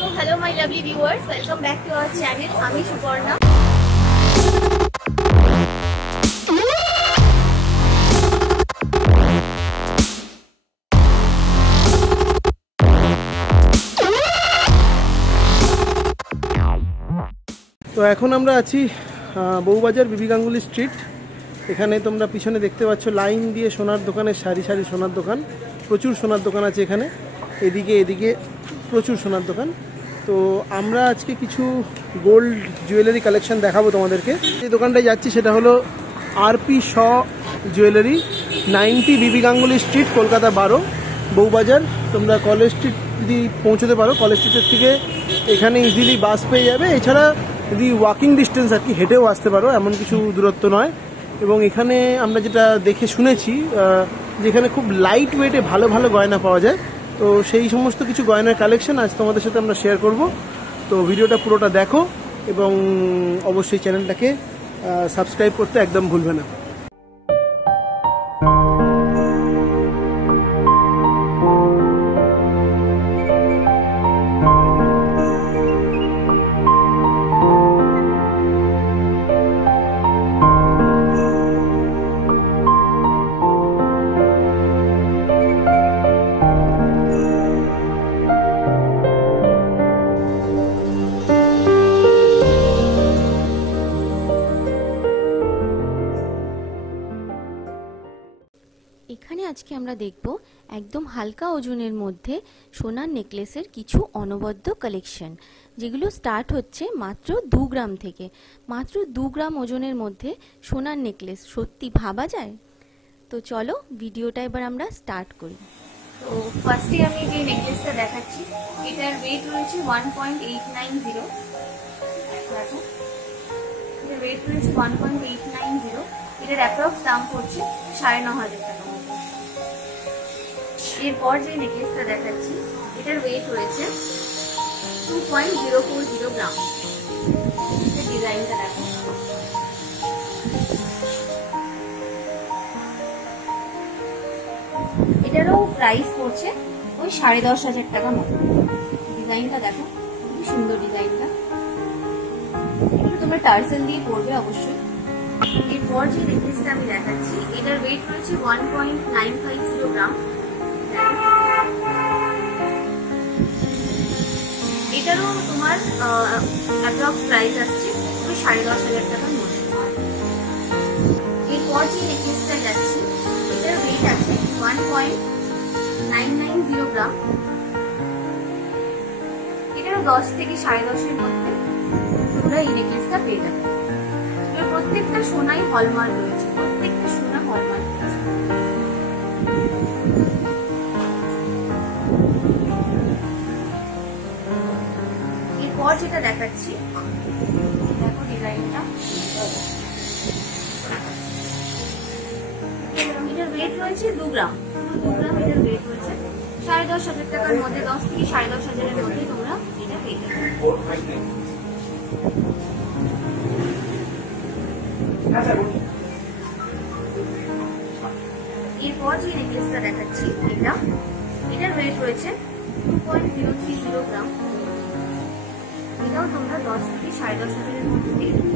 So hello my lovely viewers, welcome back to our channel. আমি সুপর্ণা। তো এখন আমরা আছি বউবাজার বিবি গাঙ্গুলি স্ট্রিট। এখানে তোমরা পিছনে দেখতে পাচ্ছ লাইন দিয়ে সোনার দোকানের সারি সারি সোনার দোকান, প্রচুর সোনার দোকান আছে এখানে। এদিকে প্রচুর সোনার দোকান। তো আমরা আজকে কিছু গোল্ড জুয়েলারি কালেকশন দেখাবো তোমাদেরকে। যে দোকানটায় যাচ্ছি সেটা হলো আরপি শ জুয়েলারি, 90 বিবি গাঙ্গুলি স্ট্রিট, কলকাতা 12, বউবাজার। তোমরা কলেজ স্ট্রিট যদি পৌঁছতে পারো, কলেজ স্ট্রিটের থেকে এখানে ইজিলি বাস পেয়ে যাবে। এছাড়া যদি ওয়াকিং ডিস্টেন্স আর কি, হেঁটেও আসতে পারো, এমন কিছু দূরত্ব নয়। এবং এখানে আমরা যেটা দেখে শুনেছি, যেখানে খুব লাইট ওয়েটে ভালো ভালো গয়না পাওয়া যায়। তো সেই সমস্ত কিছু গয়নার কালেকশন আজ তোমাদের সাথে আমরা শেয়ার করব। তো ভিডিওটা পুরোটা দেখো এবং অবশ্যই চ্যানেলটাকে সাবস্ক্রাইব করতে একদম ভুলবে না। এখানে আজকে আমরা দেখব একদম হালকা ওজনের মধ্যে সোনার নেকলেসের কিছু অনবদ্য কালেকশন, যেগুলো স্টার্ট হচ্ছে মাত্র 2 গ্রাম থেকে। মাত্র 2 গ্রাম ওজনের মধ্যে সোনার নেকলেস, সত্যি ভাবা যায়? তো চলো ভিডিওটা এবার আমরা স্টার্ট করি। তো ফার্স্টে আমি যে নেকলেসটা দেখাচ্ছি, এটার ওয়েট রয়েছে 1.890। দেখো, এটার ওয়েট রয়েছে 1.890। এটার অ্যাপ্রক্স দাম পড়ছে 9,500 টাকা। এরপর যে নেকলেসটা দেখাচ্ছি, এটার ওয়েট রয়েছে 2.040 গ্রাম। ডিজাইনটা দেখো, এটারও প্রাইস পড়ছে ওই 10,500 টাকা মতো। ডিজাইনটা দেখো, খুব সুন্দর ডিজাইনটা। এগুলো তোমরা টার্সেল দিয়ে পরবে অবশ্যই। এরপর যে নেকলেসটা আমি দেখাচ্ছি, এটার ওয়েট রয়েছে 1.950 গ্রাম। এটারও তোমার অ্যাপ্রক্স প্রাইস আসছে ওই 10,500 টাকার মধ্যে। এরপর যে নেকলেসটা যাচ্ছি, এটার ওয়েট আছে 1.990 গ্রাম। এটারও 10 থেকে 10.5-এর মধ্যে তোমরা এই নেকলেসটা পেয়ে যাবে। প্রত্যেকটা সোনাই হলমার্ক রয়েছে, প্রত্যেকটা সোনা হলমার্ক রয়েছে। এরপর যেটা দেখাচ্ছি, দেখো ডিজাইনটা। এটার ওয়েট রয়েছে 2 গ্রাম। 2 গ্রাম এটার ওয়েট রয়েছে 10,500 টাকার মধ্যে। 10 থেকে 10,500-এর মধ্যে তোমরা এটা পেয়ে যাবে। এরপর যে নেকলেসটা দেখাচ্ছি, এটার ওয়েট রয়েছে 2.030 গ্রাম। এটাও তোমরা 10 থেকে 10,500-এর মধ্যে পেয়ে যাবে।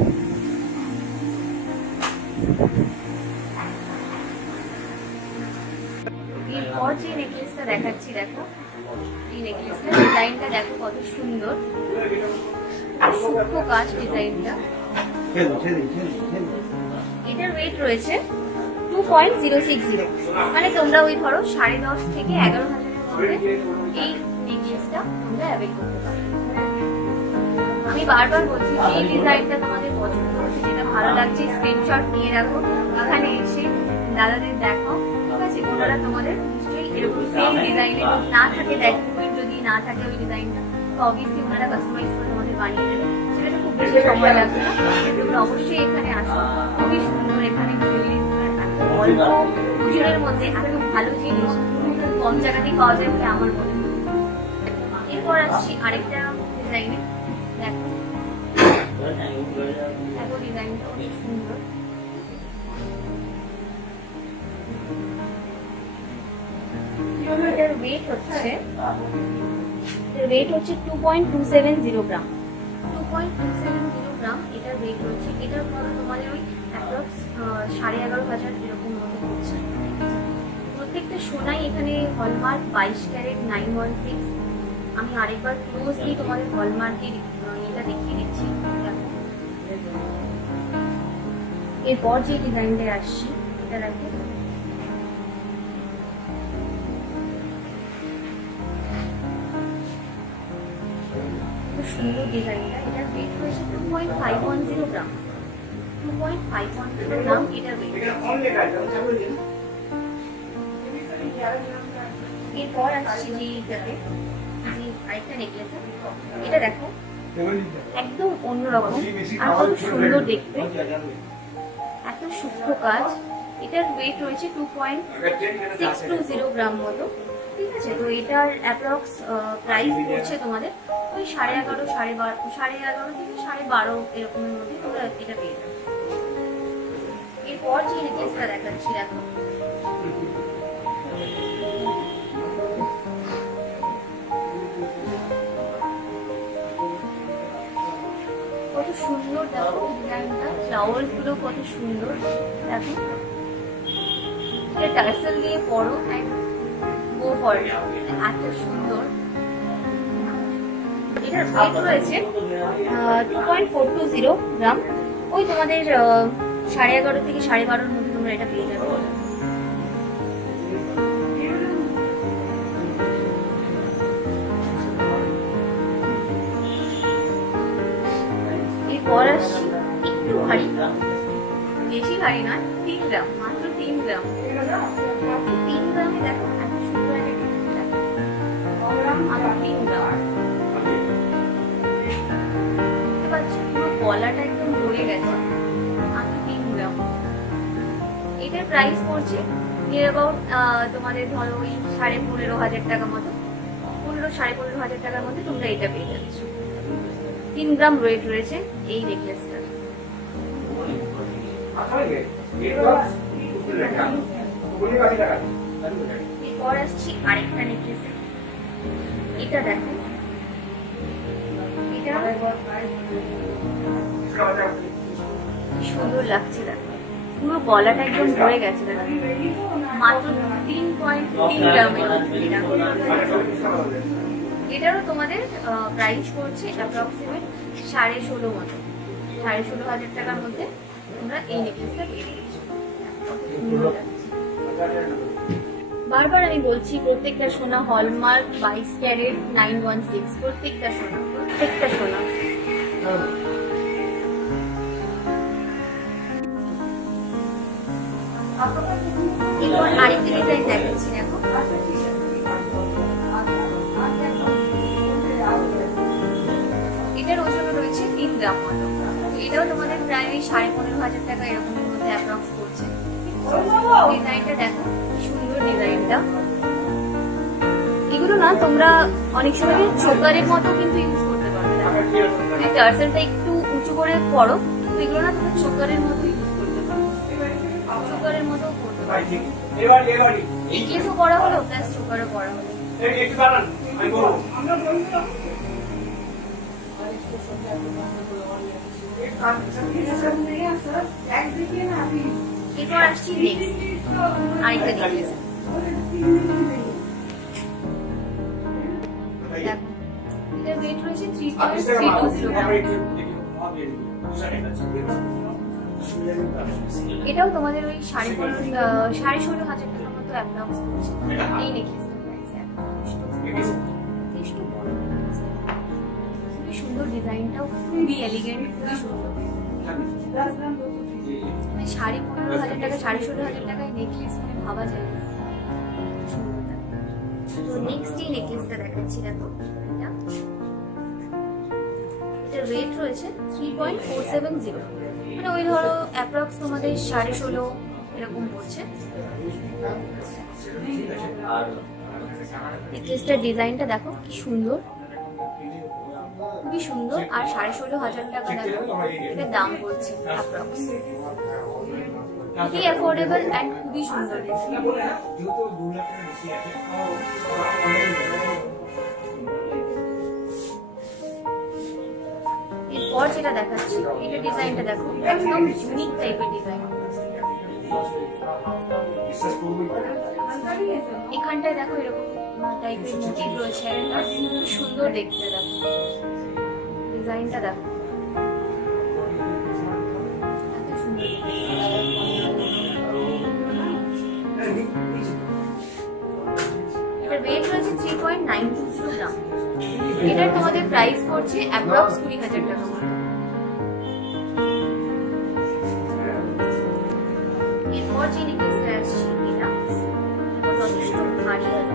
এরপর যে নেকলেসটা দেখাচ্ছি, দেখো এই নেকলেসটা ডিজাইনটা দেখো কত সুন্দর, সূক্ষ্ম কাজ ডিজাইনটা। এটার ওয়েট রয়েছে 2.060। মানে তোমরা ওই ধরো 10.5 থেকে 11,000-এর মধ্যে এই নেকলেসটা তোমরা অ্যাভেল করতে পারো। আমি বারবার বলছি, এই ডিজাইনটা তোমাদের পছন্দ হচ্ছে, যেটা ভালো লাগছে স্ক্রিনশট নিয়ে রাখো, এখানে এসে দাদাদের দেখাও, ঠিক আছে? ওনারা তোমাদের নিশ্চয়ই এরকম সেম ডিজাইনের না থাকে, যদি না থাকে ওই ডিজাইনটা, তো অবভিয়াসলি ওনারা কাস্টমাইজ করে তোমাদের বানিয়ে দেবে। সেটা খুব বেশি সময় লাগবে না। তোমরা অবশ্যই এখানে আসো, খুবই সুন্দর এখানে অল্প পুজোর মধ্যে এত ভালো জিনিস কম জায়গাতেই পাওয়া যায় বলে আমার মনে হয়। এরপর আসছি আরেকটা ডিজাইনে। দেখো, দেখো ডিজাইনটা অনেক সুন্দর। এটার ওয়েট হচ্ছে এটার ওয়েট হচ্ছে 2.270 গ্রাম। 2.270 গ্রাম এটার ওয়েট রয়েছে। এটার মধ্যে তোমাদের ওই অ্যাপ্রক্স 11,500 এরকম মতো হচ্ছে। প্রত্যেকটা সোনাই এখানে হলমার্ক 22 ক্যারেট 916। আমি আরেকবার ক্লোজলি তোমাদের হলমার্কের এটা দেখিয়ে দিচ্ছি। এরপর যে ডিজাইনটা আসছি এটা দেখো, সুন্দর ডিজাইনটা। এটার ওয়েট রয়েছে 2.510 গ্রাম। 2.510 গ্রাম এটার ওয়েট। এরপর আসছি যেটাতে আরেকটা নেকলেস, এটা দেখো একদম অন্যরকম আর কত সুন্দর দেখতে, এত সূক্ষ্ম কাজ। এটার ওয়েট রয়েছে 2.620 গ্রাম মতো, ঠিক আছে। তো এটার অ্যাপ্রক্স প্রাইস পড়ছে তোমাদের ওই 11.5 11.5 থেকে 12.5 এরকমের মধ্যে তোমরা এটা পেয়ে যাবে। এরপর যে নেকলেসটা দেখাচ্ছি দেখো, কত সুন্দর দেখো ডিজাইনটা, ফ্লাওয়ার গুলো কত সুন্দর দেখো। এটা টার্সেল দিয়ে পরো গো ফর ইট, এত সুন্দর। এটার ওয়েট রয়েছে 2.420 গ্রাম। ওই তোমাদের 11.5 থেকে 12.5 মধ্যে তোমরা এটা পেয়ে যাবে। এরপর আসছি একটু ভারী, বেশি ভারী নয়, 3 গ্রাম, মাত্র 3 গ্রাম। 3 গ্রামে দেখো এত সুন্দর একটা ডিজাইন, 3 গ্রাম। দেখতে পাচ্ছ পুরো গলাটা একদম ভরে গেছে, মাত্র 3 গ্রাম। এটার প্রাইস পড়ছে নিয়ার অ্যাবাউট তোমাদের ধরো ওই 15,500 টাকা মতো, 15,500 টাকার মধ্যে তোমরা এটা পেয়ে যাচ্ছ। 3 গ্রাম ওয়েট রয়েছে এই নেকলেসটা। এরপর আসছি আরেকটা নেকলেসে, এটা দেখো, এটা সুন্দর লাগছে দেখো, পুরো গলাটা একদম ভরে গেছে দেখো, মাত্র 3.3 গ্রামের। এটারও তোমাদের প্রাইস পড়ছে অ্যাপ্রক্সিমেট 16.5 মতো, 16,500 টাকার মধ্যে তোমরা এই নেকলেসটা পেয়ে যাচ্ছ। বারবার আমি বলছি প্রত্যেকটা সোনা হলমার্ক 22 ক্যারেট 916, প্রত্যেকটা সোনা। এরপর আরেকটা ডিজাইন দেখাচ্ছি দেখো, এটার ওজন রয়েছে 3 গ্রাম মতো। এটাও তোমাদের প্রায় 15,500 টাকা এরকমের মধ্যে অ্যাপ্রক্স করছে। ডিজাইনটা দেখো, সুন্দর ডিজাইনটা। এগুলো না তোমরা অনেক সময় চোকারের মতো কিন্তু ইউজ করতে পারবে, যদি টার্সেলটা একটু উঁচু করে পরো তো এগুলো না তোমরা চোকারের মতো ইউজ করতে পারো, চোকারের মতো করতে পারো। নেকলেসও করা হলো প্লাস চোকারও করা হলো। এরপর আসছি নেক্সট আরেকটা নেকলেস। এটার ওয়েট রয়েছে 3.320 গ্রাম। এটাও তোমাদের ওই 16,500 টাকার মতো অ্যাপ্রক্স করছে এই নেকলেসটা। খুবই সুন্দর ডিজাইনটাও, খুবই এলিগেন্ট, খুবই সুন্দর। 15,500 টাকা 16,500 টাকায় নেকলেস মানে ভাবা যায় না। তো নেক্সট এই নেকলেসটা দেখাচ্ছি দেখো, এটার ওয়েট রয়েছে 3.470, মানে ওই ধরো অ্যাপ্রক্স তোমাদের 16.5 এরকম পড়ছে। নেকলেসটার ডিজাইনটা দেখো কি সুন্দর, খুবই সুন্দর। আর 16,500 টাকা দেখো এটার দাম পড়ছে অ্যাপ্রক্স। খুবই অ্যাফোর্ডেবল অ্যান্ড খুবই সুন্দর। এরপর যেটা দেখাচ্ছি, এটা ডিজাইনটা দেখো, একদম ইউনিক টাইপের ডিজাইন। এখানটায় দেখো এরকম টাইপের মোটিভ রয়েছে, একটা খুব সুন্দর দেখতে। দেখো ডিজাইনটা দেখো, এত সুন্দর। এটার ওয়েট রয়েছে 3.920 গ্রাম। এটার তোমাদের প্রাইস পড়ছে অ্যাপ্রক্স 20,000 টাকা। এরপর যে নেকলেসটা আসছে, এটা যথেষ্ট ভারী আর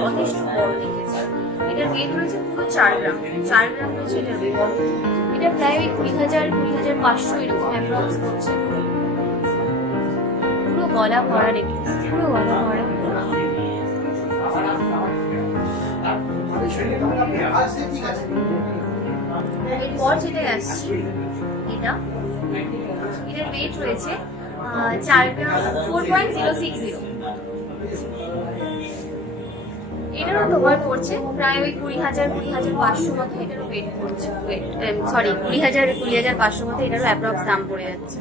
যথেষ্ট বড় নেকলেস। এটার ওয়েট রয়েছে পুরো 4 গ্রাম। 4 গ্রাম রয়েছে এটার ওয়েট। এটা প্রায় 20,000-20,500 এরকম অ্যাপ্রক্স পড়ছে। পুরো গলা ভরা নেকলেস, পুরো গলা ভরা। এরপর যেটা আসছি, এটার ওয়েট রয়েছে 4 গ্রাম 4.060। এটারও তোমার পড়ছে প্রায় ওই 20,000-20,500 মতো এটারও ওয়েট পড়ছে। সরি 20,000-20,500 মতো এটারও অ্যাপ্রক্স দাম পড়ে যাচ্ছে।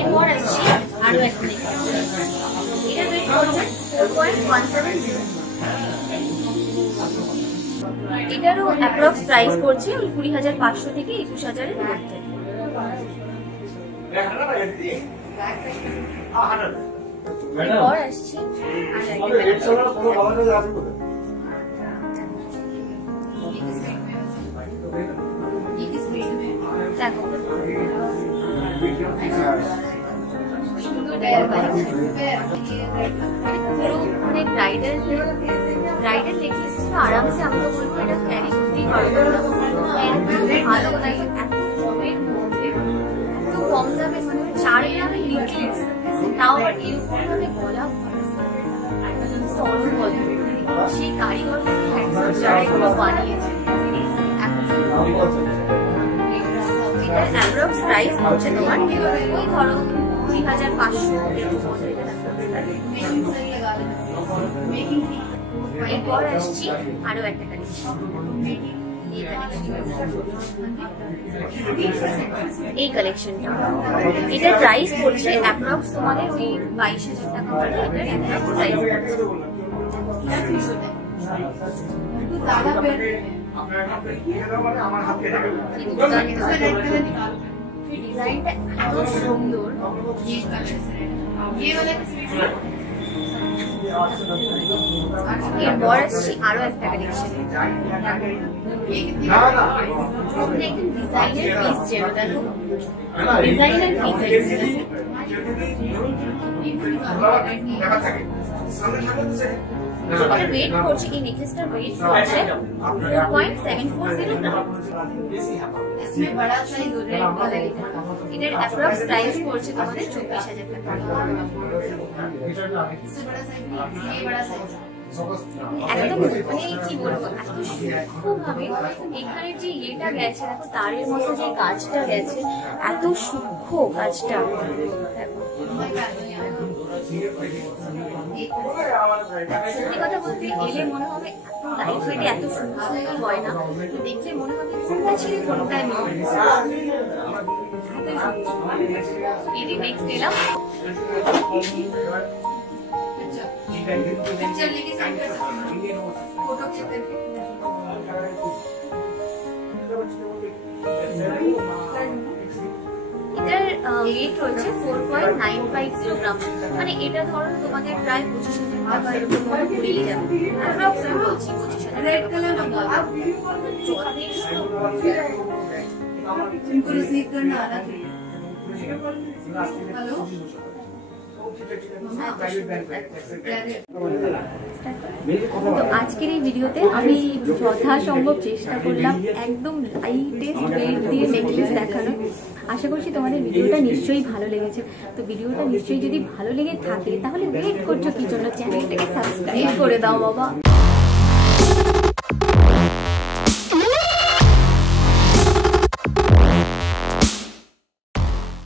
এরপর আসছি আরো একটা নেকলেস। এটার ওয়েট পড়ছে 4.170। এটারও অ্যাপ্রক্স প্রাইস পড়ছে 20,500 থেকে 21,000 এর মধ্যে। এরপর আসছি দেখো সুন্দর মানে ব্রাইডাল নেকলেস আরামসে আমরা বলবো এটা ক্যারি করতেই পারবো। ভালো লাগে, এত কমের মধ্যে, এত কম দামে, মানে 4 গ্রামের নেকলেস, তাও আবার এরকম ভাবে গলা অনুবদ্ধ। সেই কারিগর যারা এগুলো বানিয়েছে। এটার অ্যাপ্রক্স প্রাইস হচ্ছে তোমার ওই ধরো 20,500। এরপর আসছি আরো একটা কালেকশন। এই কালেকশনটা, এটার প্রাইস পড়ছে অ্যাপ্রক্স তোমাদের ওই 22,000 টাকা মতো। এটার অ্যাপ্রক্স প্রাইস ডিজাইনটা এত সুন্দর। এরপর আসছি আরো একটা কালেকশন। ডিজাইনের পিস, যেটা দেখো ডিজাইনের পিস। ওয়েট করছে, এই নেকলেসটার ওয়েট করছে 4.740 গ্রাম। এটার অ্যাপ্রক্স প্রাইস পড়ছে তোমাদের 24,000 টাকা। একদম মানে কি বলবো, এত সূক্ষ্মভাবে এখানে যে ইয়েটা গেছে, দেখো তারের মতো যে কাজটা গেছে, এত সূক্ষ্ম কাজটা। সত্যি কথা বলতে এলে মনে হবে এত লাইট ওয়েটে এত সুন্দর সুন্দর হয় না, দেখলে মনে হবে কোনটা ছেড়ে কোনটায় নয়। নেক্সট এলাম এটার ওয়েট রয়েছে 4.950 গ্রাম। মানে এটা ধরো তোমাদের প্রায় 25,000 টাকা এরকম পড়েই যাবে। অ্যাপ্রক্সিমেট বলছি 25,000 টাকা। তো আজকের এই ভিডিওতে আমি যথাসম্ভব চেষ্টা করলাম একদম লাইটেস্ট ওয়েট দিয়ে নেকলেস দেখানো। আশা করছি তোমাদের ভিডিওটা নিশ্চয়ই ভালো লেগেছে। তো ভিডিওটা নিশ্চয়ই যদি ভালো লেগে থাকে তাহলে ওয়েট করছো কি জন্য, চ্যানেলটাকে সাবস্ক্রাইব করে দাও বাবা।